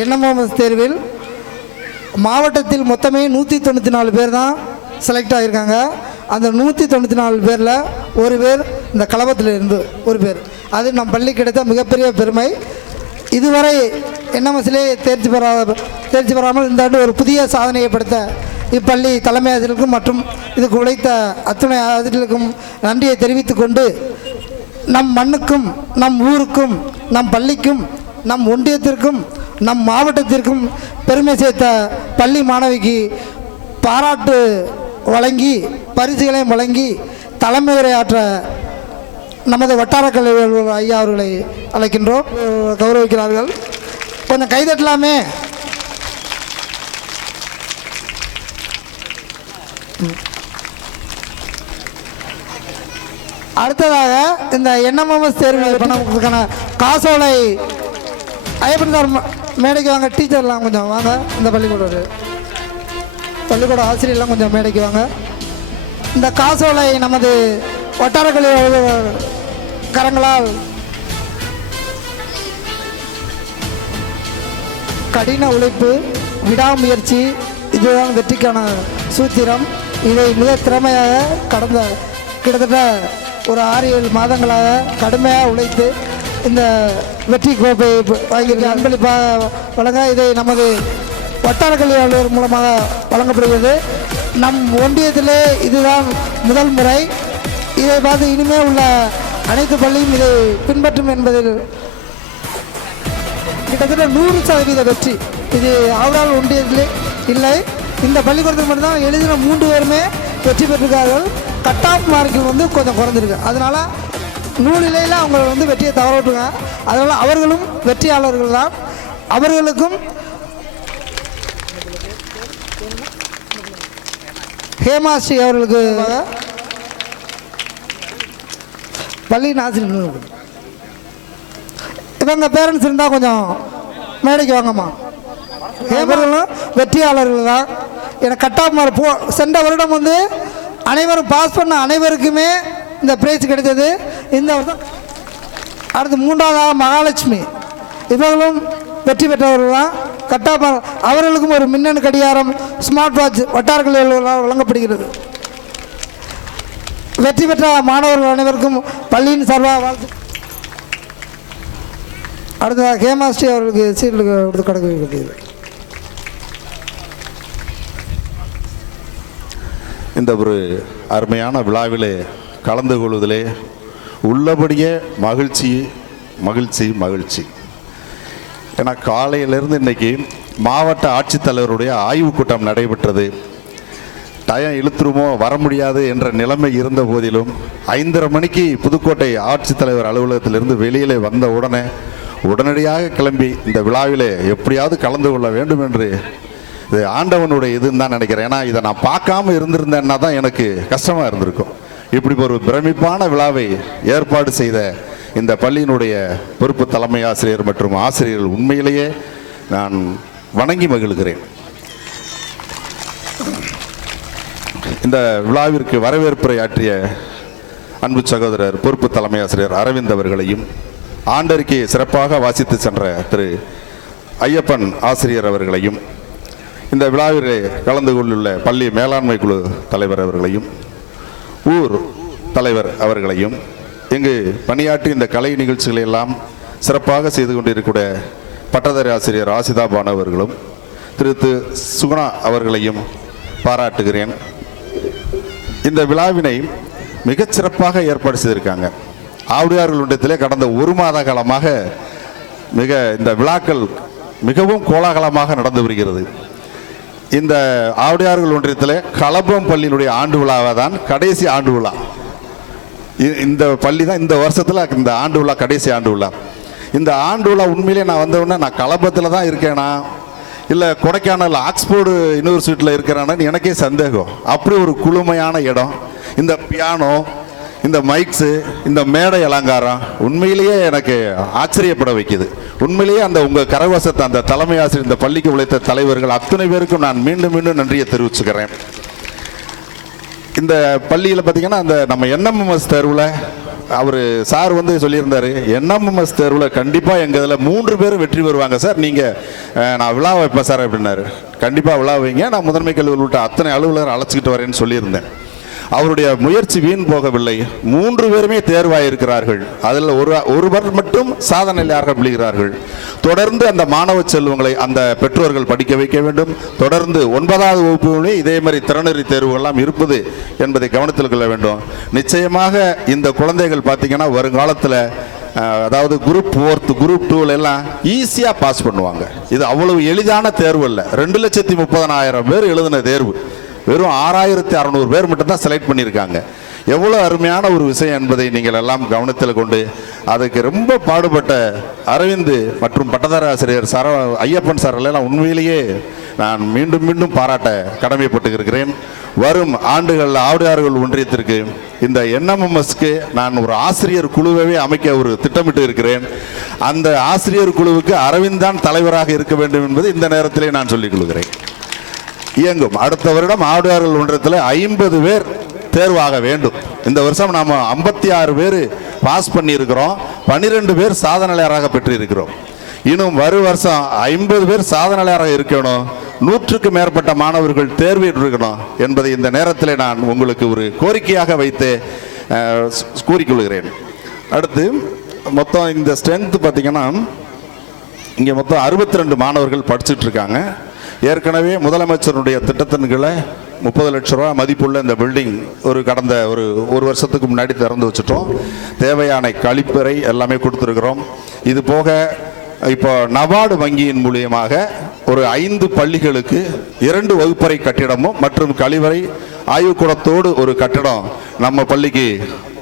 NMMS தேர்வில் மாவட்டத்தில் மொத்தமே 194 பேர் தான் செலக்ட் ஆகியிருக்காங்க. அந்த 194 பேரில் ஒரு பேர் இந்த கலவத்தில் இருந்து ஒரு பேர். அது நம் பள்ளி கிடைத்த மிகப்பெரிய பெருமை. இதுவரை என்எம்எஸ்லே தேர்ச்சி பெறாமல் இந்த ஆண்டு ஒரு புதிய சாதனையை படுத்த இப்பள்ளி தலைமை ஆசிரியர்களுக்கும் மற்றும் இதுக்கு உழைத்த அத்துணை ஆசிரியர்களுக்கும் நன்றியை தெரிவித்து கொண்டு, நம் மண்ணுக்கும் நம் ஊருக்கும் நம் பள்ளிக்கும் நம் ஒன்றியத்திற்கும் நம் மாவட்டத்திற்கும் பெருமை சேர்த்த பள்ளி மாணவிக்கு பாராட்டு வழங்கி பரிசுகளையும் வழங்கி தலைமை உரையாற்ற நமது வட்டார கல்வி அலுவலர் ஐயா அவர்களை அழைக்கின்றோம். கௌரவிக்கிறார்கள். கொஞ்சம் கைதட்டலாமே. அடுத்ததாக இந்த என்எம்எம்எஸ் தேர்வு பண்ணதுக்கான காசோலை ஐயப்பன் சார் மேடைக்கு வாங்க. டீச்சர்லாம் கொஞ்சம் வாங்க. இந்த பள்ளிக்கூட ஆசிரியர்லாம் கொஞ்சம் மேடைக்கு வாங்க. இந்த காசோலை நமது வட்டார கல்வி கரங்களால் கடின உழைப்பு, விடாமுயற்சி இதுதான் வெற்றிக்கான சூத்திரம். இதை மிக திறமையாக கடந்த கிட்டத்தட்ட ஒரு 6-7 மாதங்களாக கடுமையாக உழைத்து இந்த வெற்றி கோப்பை வாங்கியிருக்க அன்பளிப்பாக வழங்க இதை நமது வட்டார கல்வி அலுவலர் மூலமாக வழங்கப்படுகிறது. நம் ஒன்றியத்திலே இதுதான் முதல் முறை. இதை பார்த்து இனிமே உள்ள அனைத்து பள்ளியும் இதை பின்பற்றும் என்பதில் கிட்டத்தட்ட 100% வெற்றி. இது ஆவரால் ஒன்றியத்திலே இல்லை. இந்த பள்ளிக்கூடத்தில் மட்டும்தான் எழுதின 3 பேருமே வெற்றி பெற்றிருக்கார்கள். கட் ஆஃப் மார்க்கில் கொஞ்சம் குறைஞ்சிருக்கு. அதனால் நூலிலையில் அவங்க வெற்றியை தவற விட்டுருங்க. அதனால் அவர்களும் வெற்றியாளர்கள் தான். அவர்களுக்கும் ஹேமாஸ்ரீ அவர்களுக்கு பள்ளி ஆசிரியர் இவங்க பேரண்ட்ஸ் இருந்தால் கொஞ்சம் மேடைக்கு வாங்கம்மா. இவர்களும் வெற்றியாளர்கள் தான். எனக்கு கட் ஆஃப் மார்க் சென்ற வருடம் அனைவரும் பாஸ் பண்ண அனைவருக்குமே இந்த பிரைஸ் கிடைத்தது. இந்த வருடம் அடுத்து 3ஆவதாக மகாலட்சுமி இவர்களும் வெற்றி பெற்றவர்கள் தான். கட் ஆஃப் மார்க் அவர்களுக்கும் ஒரு மின்னணு கடிகாரம் ஸ்மார்ட் வாட்ச் வட்டார கல்வியாளர்களால் வழங்கப்படுகிறது. வெற்றி பெற்ற மாணவர்கள் அனைவருக்கும் பள்ளியின் சார்பாக வாழ்த்து. அடுத்ததாக ஹேமாஸ்ரீ அவர்களுக்கு சீர்களுக்கு கொடுத்து கடக்க வேண்டியது. இந்த ஒரு அருமையான விழாவிலே கலந்து கொள்வதிலே உள்ளபடியே மகிழ்ச்சி மகிழ்ச்சி மகிழ்ச்சி. ஏன்னா காலையிலேருந்து இன்றைக்கி மாவட்ட ஆட்சித்தலைவருடைய ஆய்வுக் கூட்டம் நடைபெற்றது. டயம் இழுத்துருமோ வர முடியாது என்ற நிலைமை இருந்த போதிலும் 5:30 மணிக்கு புதுக்கோட்டை ஆட்சித்தலைவர் அலுவலகத்திலிருந்து வெளியிலே வந்த உடனடியாக கிளம்பி இந்த விழாவிலே எப்படியாவது கலந்து கொள்ள வேண்டும் என்று இது ஆண்டவனுடைய இதுன்னு தான் நினைக்கிறேன். ஏன்னா இதை நான் பார்க்காம இருந்திருந்தேன்னா தான் எனக்கு கஷ்டமாக இருந்திருக்கும். இப்படி ஒரு பிரமிப்பான விழாவை ஏற்பாடு செய்த இந்த பள்ளியினுடைய பொறுப்பு தலைமை ஆசிரியர் மற்றும் ஆசிரியர்கள் உண்மையிலேயே நான் வணங்கி மகிழ்கிறேன். இந்த விழாவிற்கு வரவேற்புரை ஆற்றிய அன்பு சகோதரர் பொறுப்பு தலைமை ஆசிரியர் அரவிந்த் அவர்களையும், ஆண்டறிக்கையை சிறப்பாக வாசித்து சென்ற திரு ஐயப்பன் ஆசிரியர் அவர்களையும், இந்த விழாவிலே கலந்து கொண்டுள்ள பள்ளி மேலாண்மை குழு தலைவர் அவர்களையும், ஊர் தலைவர் அவர்களையும், இங்கு பணியாற்றி இந்த கலை நிகழ்ச்சிகளை எல்லாம் சிறப்பாக செய்து கொண்டிருக்கூடிய பட்டதாரி ஆசிரியர் ஆசிதா பானு அவர்களும் திரு சுகுணா அவர்களையும் பாராட்டுகிறேன். இந்த விழாவினை மிகச்சிறப்பாக ஏற்பாடு செய்திருக்காங்க. ஆவுடையார்கள் ஒன்றியத்திலே கடந்த 1 மாத காலமாக இந்த விழாக்கள் மிகவும் கோலாகலமாக நடந்து வருகிறது. இந்த ஆவுடையார்கள் ஒன்றியத்தில் கலபம் பள்ளியினுடைய ஆண்டு விழாவை தான் கடைசி ஆண்டு விழா. இந்த பள்ளி தான் இந்த வருஷத்தில் இந்த ஆண்டு விழா கடைசி ஆண்டு விழா. இந்த ஆண்டு விழா உண்மையிலே நான் வந்தவுடனே நான் கலபத்தில் தான் இருக்கேனா இல்லை கொடைக்கானல் ஆக்ஸ்போர்டு யூனிவர்சிட்டியில் இருக்கிறானு எனக்கே சந்தேகம். அப்படி ஒரு குளுமையான இடம். இந்த பியானோ, இந்த மைக்ஸு, இந்த மேடை அலங்காரம் உண்மையிலேயே எனக்கு ஆச்சரியப்பட வைக்குது. உண்மையிலேயே அந்த உங்கள் கரவசத்தை அந்த தலைமை ஆசிரியர், இந்த பள்ளிக்கு உழைத்த தலைவர்கள் அத்தனை பேருக்கும் நான் மீண்டும் மீண்டும் நன்றியை தெரிவிச்சுக்கிறேன். இந்த பள்ளியில் பார்த்திங்கன்னா அந்த நம்ம என்எம்எம்எஸ் தேர்வில் அவர் சார் வந்து சொல்லியிருந்தார், என்எம்எம்எஸ் தேர்வில் கண்டிப்பாக எங்கள் இதில் 3 பேர் வெற்றி பெறுவாங்க சார், நீங்கள் நான் விழா வைப்பேன் சார் அப்படின்னாரு. கண்டிப்பாக விழா வைங்க, நான் முதன்மை கல்வியில் விட்ட அத்தனை அலுவலர் அழைச்சிக்கிட்டு வரேன்னு சொல்லியிருந்தேன். அவருடைய முயற்சி வீண் போகவில்லை. 3 பேருமே தேர்வாயிருக்கிறார்கள். அதில் ஒருவர் மட்டும் சாதனையாளராக விழுகிறார்கள். தொடர்ந்து அந்த மாணவ செல்வங்களை அந்த பெற்றோர்கள் படிக்க வைக்க வேண்டும். தொடர்ந்து 9வது வகுப்புகளே இதே மாதிரி திறனறி தேர்வுகள்லாம் இருப்பது என்பதை கவனத்தில் கொள்ள வேண்டும். நிச்சயமாக இந்த குழந்தைகள் பார்த்தீங்கன்னா வருங்காலத்தில் அதாவது குரூப் 4 குரூப் 2 எல்லாம் ஈஸியாக பாஸ் பண்ணுவாங்க. இது அவ்வளவு எளிதான தேர்வு இல்லை. 2,30,000 பேர் எழுதின தேர்வு வெறும் 6,600 பேர் மட்டும்தான் செலக்ட் பண்ணியிருக்காங்க. எவ்வளோ அருமையான ஒரு விஷயம் என்பதை நீங்கள் எல்லாம் கவனத்தில் கொண்டு அதுக்கு ரொம்ப பாடுபட்ட அரவிந்த் மற்றும் பட்டதாரி ஆசிரியர் ஐயப்பன் சார் எல்லாம் உண்மையிலேயே நான் மீண்டும் மீண்டும் பாராட்ட கடமைப்பட்டு இருக்கிறேன். வரும் ஆண்டுகளில் ஆவுடையார்கள் ஒன்றியத்திற்கு இந்த என்எம்எம்எஸ்க்கு நான் ஒரு ஆசிரியர் குழுவை அமைக்க ஒரு திட்டமிட்டு இருக்கிறேன். அந்த ஆசிரியர் குழுவுக்கு அரவிந்த் தான் தலைவராக இருக்க வேண்டும் என்பது இந்த நேரத்திலே நான் சொல்லிக் கொள்கிறேன். இயங்கும். அடுத்த வருடம் ஆவுடையார்கள் ஒன்றியத்தில் 50 பேர் தேர்வாக வேண்டும். இந்த வருஷம் நாம் 56 பேர் பாஸ் பண்ணியிருக்கிறோம், 12 பேர் சாதனையாளராக பெற்றிருக்கிறோம். இன்னும் வரும் வருஷம் 50 பேர் சாதனையாளராக இருக்கணும், 100க்கு மேற்பட்ட மாணவர்கள் தேர்விட்டிருக்கணும் என்பதை இந்த நேரத்தில் நான் உங்களுக்கு ஒரு கோரிக்கையாக வைத்து கூறிக்கொள்கிறேன். அடுத்து மொத்தம் இந்த ஸ்ட்ரென்த் பார்த்தீங்கன்னா இங்கே மொத்தம் 62 மாணவர்கள் படிச்சுட்டு இருக்காங்க. ஏற்கனவே முதலமைச்சருடைய திட்டத்தின் கீழே 30 லட்சம் ரூபா மதிப்புள்ள இந்த பில்டிங் கடந்த ஒரு வருஷத்துக்கு முன்னாடி திறந்து வச்சுட்டோம். தேவையான கழிப்பறை எல்லாமே கொடுத்துருக்குறோம். இது போக இப்போ நபார்டு வங்கியின் மூலியமாக ஒரு 5 பள்ளிகளுக்கு 2 வகுப்பறை கட்டிடமும் மற்றும் கழிவறை ஆய்வுக்கூடத்தோடு ஒரு கட்டிடம் நம்ம பள்ளிக்கு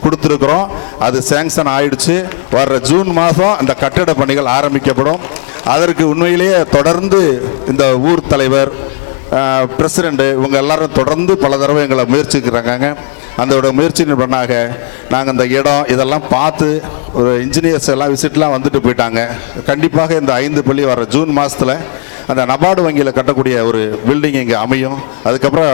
கொடுத்துருக்குறோம். அது சேங்ஷன் ஆயிடுச்சு. வர்ற ஜூன் மாதம் அந்த கட்டிட பணிகள் ஆரம்பிக்கப்படும். அதற்கு உண்மையிலேயே தொடர்ந்து இந்த ஊர் தலைவர், பிரசிடெண்ட் இவங்க எல்லாரும் தொடர்ந்து பல தடவை எங்களை முயற்சிக்கிறாங்க. அதோட முயற்சியின் பண்ணாக நாங்கள் இந்த இடம் இதெல்லாம் பார்த்து ஒரு இன்ஜினியர்ஸ் எல்லாம் விசிட்லாம் வந்துட்டு போயிட்டாங்க. கண்டிப்பாக இந்த 5 பள்ளி வர ஜூன் மாதத்தில் அந்த நபார்டு வங்கியில் கட்டக்கூடிய ஒரு பில்டிங் இங்கே அமையும். அதுக்கப்புறம்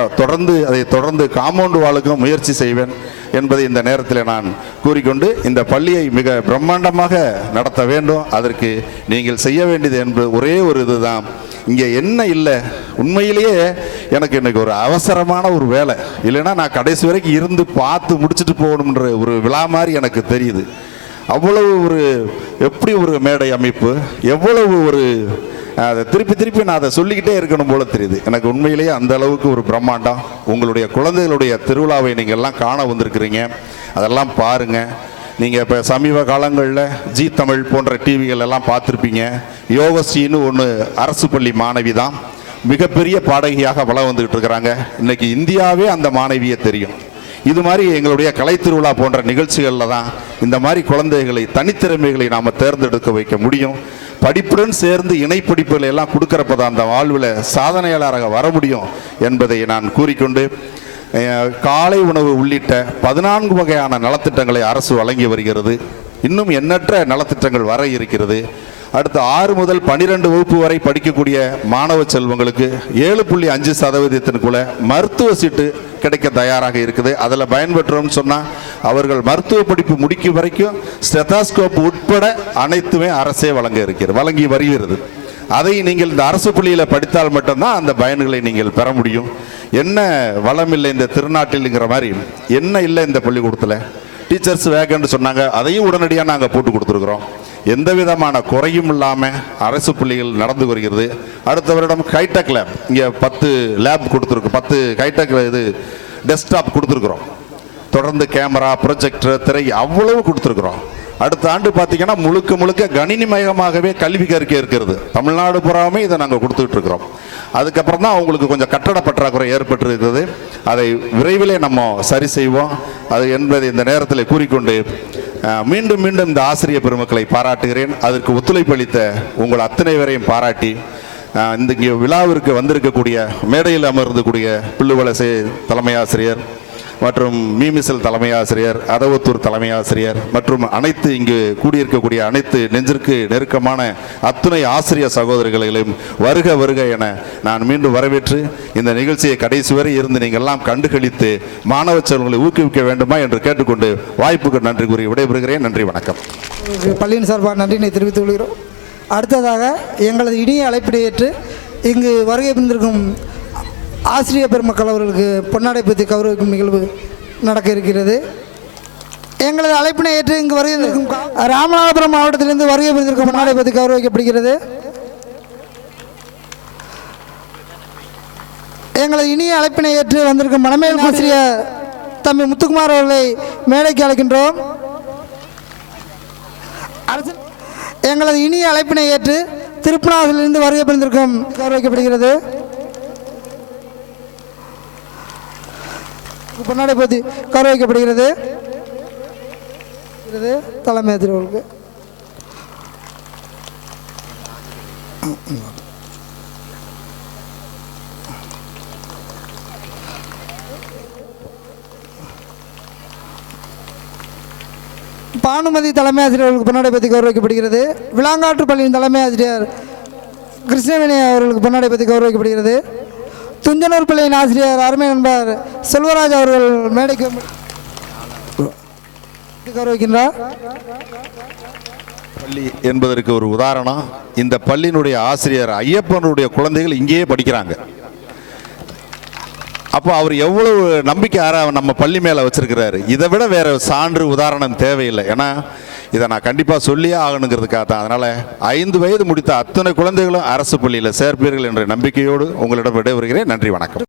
அதை தொடர்ந்து காம்பவுண்டு வாலுக்கும் முயற்சி செய்வேன் என்பதை இந்த நேரத்தில் நான் கூறிக்கொண்டு இந்த பள்ளியை மிக பிரம்மாண்டமாக நடத்த வேண்டும். அதற்கு நீங்கள் செய்ய வேண்டியது என்பது ஒரே ஒரு இதுதான். இங்கே என்ன இல்லை, உண்மையிலேயே எனக்கு இன்னைக்கு ஒரு அவசரமான ஒரு வேலை இல்லைன்னா நான் கடைசி வரைக்கும் இருந்து பார்த்து முடிச்சுட்டு போகணுன்ற ஒரு விழா மாதிரி எனக்கு தெரியுது. அவ்வளவு எப்படி ஒரு மேடை அமைப்பு, எவ்வளவு அதை திருப்பி நான் அதை சொல்லிக்கிட்டே இருக்கணும் போல தெரியுது. எனக்கு உண்மையிலேயே அந்த அளவுக்கு ஒரு பிரம்மாண்டம். உங்களுடைய குழந்தைகளுடைய திருவிழாவை நீங்கள் எல்லாம் காண வந்திருக்கிறீங்க. அதெல்லாம் பாருங்கள். நீங்கள் இப்போ சமீப காலங்களில் ஜி தமிழ் போன்ற டிவிகள் எல்லாம் பார்த்துருப்பீங்க. யோகஸ்ரீன்னு ஒன்று அரசு பள்ளி மாணவி தான் மிகப்பெரிய பாடகியாக வளம் வந்துக்கிட்டு இருக்கிறாங்க. இன்னைக்கு இந்தியாவே அந்த மாணவியை தெரியும். இது மாதிரி எங்களுடைய கலை திருவிழா போன்ற நிகழ்ச்சிகளில் தான் இந்த மாதிரி குழந்தைகளை தனித்திறமைகளை நாம் தேர்ந்தெடுக்க வைக்க முடியும். படிப்புடன் சேர்ந்து இணைப்படிப்புகளை எல்லாம் கொடுக்கறப்ப தான் அந்த வாழ்வில் சாதனையாளராக வர முடியும் என்பதை நான் கூறிக்கொண்டு காலை உணவு உள்ளிட்ட 14 வகையான நலத்திட்டங்களை அரசு வழங்கி வருகிறது. இன்னும் எண்ணற்ற நலத்திட்டங்கள் வர இருக்கிறது. அடுத்து 6 முதல் 12 வகுப்பு வரை படிக்கக்கூடிய மாணவ செல்வங்களுக்கு 7.5% மருத்துவ சீட்டு கிடைக்க தயாராக இருக்குது. அதில் பயன்பெற்றோம்னு சொன்னால் அவர்கள் மருத்துவ படிப்பு முடிக்கும் வரைக்கும் ஸ்டெத்தாஸ்கோப் உட்பட அனைத்துமே அரசே வழங்கி வருகிறது. அதை நீங்கள் இந்த அரசு பள்ளியில் படித்தால் மட்டும்தான் அந்த பயன்களை நீங்கள் பெற முடியும். என்ன வளம் இல்லை இந்த திருநாட்டில்ங்கிற மாதிரி என்ன இல்லை இந்த பள்ளிக்கூடத்தில். டீச்சர்ஸ் வேகன்னு சொன்னாங்க, அதையும் உடனடியாக நாங்கள் போட்டு கொடுத்துருக்குறோம். எந்த விதமான குறையும் இல்லாமல் அரசு பள்ளிகள் நடந்து வருகிறது. அடுத்த வருடம் ஹைடெக் லேப் இங்கே 10 லேப் கொடுத்துருக்கோம். 10 ஹைடெக் டெஸ்க்டாப் கொடுத்துருக்குறோம். தொடர்ந்து கேமரா, ப்ரொஜெக்டர், திரை அவ்வளவு கொடுத்துருக்குறோம். அடுத்த ஆண்டு பார்த்தீங்கன்னா முழுக்க கணினிமயமாகவே கல்வி கற்க இருக்கிறது. தமிழ்நாடு புறாமே இதை நாங்கள் கொடுத்துட்டு இருக்கிறோம். அதுக்கப்புறம் தான் அவங்களுக்கு கொஞ்சம் கட்டட பற்றாக்குறை ஏற்பட்டு இருக்கிறது. அதை விரைவிலே நம்ம சரி செய்வோம் அது என்பதை இந்த நேரத்தில் கூறிக்கொண்டு மீண்டும் இந்த ஆசிரியர் பெருமக்களை பாராட்டுகிறேன். அதற்கு ஒத்துழைப்பளித்த உங்கள் அத்தனை பேரையும் பாராட்டி இந்த விழாவிற்கு வந்திருக்கக்கூடிய மேடையில் அமர்ந்தக்கூடிய பிள்ளுவலசை தலைமை ஆசிரியர், மற்றும் மீமிசல் தலைமை ஆசிரியர், அதவத்தூர் தலைமை ஆசிரியர் மற்றும் அனைத்து இங்கு கூடியிருக்கக்கூடிய அனைத்து நெஞ்சிற்கு நெருக்கமான அத்துணை ஆசிரியர் சகோதரர்களையும் வருக வருக என நான் மீண்டும் வரவேற்று இந்த நிகழ்ச்சியை கடைசி வரை இருந்து நீங்கள் எல்லாம் கண்டுகளித்து மாணவ செல்வங்களை ஊக்குவிக்க வேண்டுமா என்று கேட்டுக்கொண்டு வாய்ப்புக்கு நன்றி கூறி விடைபெறுகிறேன். நன்றி, வணக்கம். பள்ளியின் சார்பாக நன்றினை தெரிவித்துக் கொள்கிறோம். அடுத்ததாக எங்களது இனிய அழைப்பினை ஏற்று இங்கு வருகை புரிந்திருக்கும் ஆசிரியர் பெருமக்கள் அவர்களுக்கு பொன்னாடை பற்றி கௌரவிக்கும் நிகழ்வு நடக்க இருக்கிறது. எங்களது அழைப்பினை ஏற்று இங்கு வருகை இருக்கும் ராமநாதபுரம் மாவட்டத்திலிருந்து வருகை புரிந்திருக்கும் பொன்னாடை பற்றி கௌரவிக்கப்படுகிறது. எங்களது இனிய அழைப்பினை ஏற்று வந்திருக்கும் மணமேல் ஆசிரியர் தம்பி முத்துக்குமார் அவர்களை மேடைக்கு அழைக்கின்றோம். எங்களது இனிய அழைப்பினை ஏற்று திருப்பனாசிலிருந்து வருகை புரிந்திருக்கும் கௌரவிக்கப்படுகிறது. பொன்னாடை பற்றி கௌரவிக்கப்படுகிறது தலைமை ஆசிரியர்களுக்கு. பானுமதி தலைமை ஆசிரியர்களுக்கு பொன்னாடை பற்றி கௌரவிக்கப்படுகிறது. விளாங்காற்று பள்ளியின் தலைமை ஆசிரியர் கிருஷ்ணவேணி அவர்களுக்கு பொன்னாடை பற்றி கௌரவிக்கப்படுகிறது. துஞ்சனூர் பள்ளியின் ஆசிரியர் அருமை நண்பர் செல்வராஜ் அவர்கள் மேடைக்கு கௌரவிக்கின்றார். பள்ளி என்பதற்கு ஒரு உதாரணம், இந்த பள்ளியினுடைய ஆசிரியர் ஐயப்பனுடைய குழந்தைகள் இங்கேயே படிக்கிறாங்க. அப்போ அவர் எவ்வளவு நம்பிக்கை நம்ம பள்ளி மேலே வச்சிருக்கிறாரு. இதை விட வேற சான்று உதாரணம் தேவையில்லை. ஏன்னா இதை நான் கண்டிப்பாக சொல்லியே ஆகணுங்கிறதுக்காக தான். அதனால் 5 வயது முடித்த அத்தனை குழந்தைகளும் அரசு பள்ளியில் சேர்ப்பீர்கள் என்ற நம்பிக்கையோடு உங்களிடம் விடைபெறுகிறேன். நன்றி, வணக்கம்.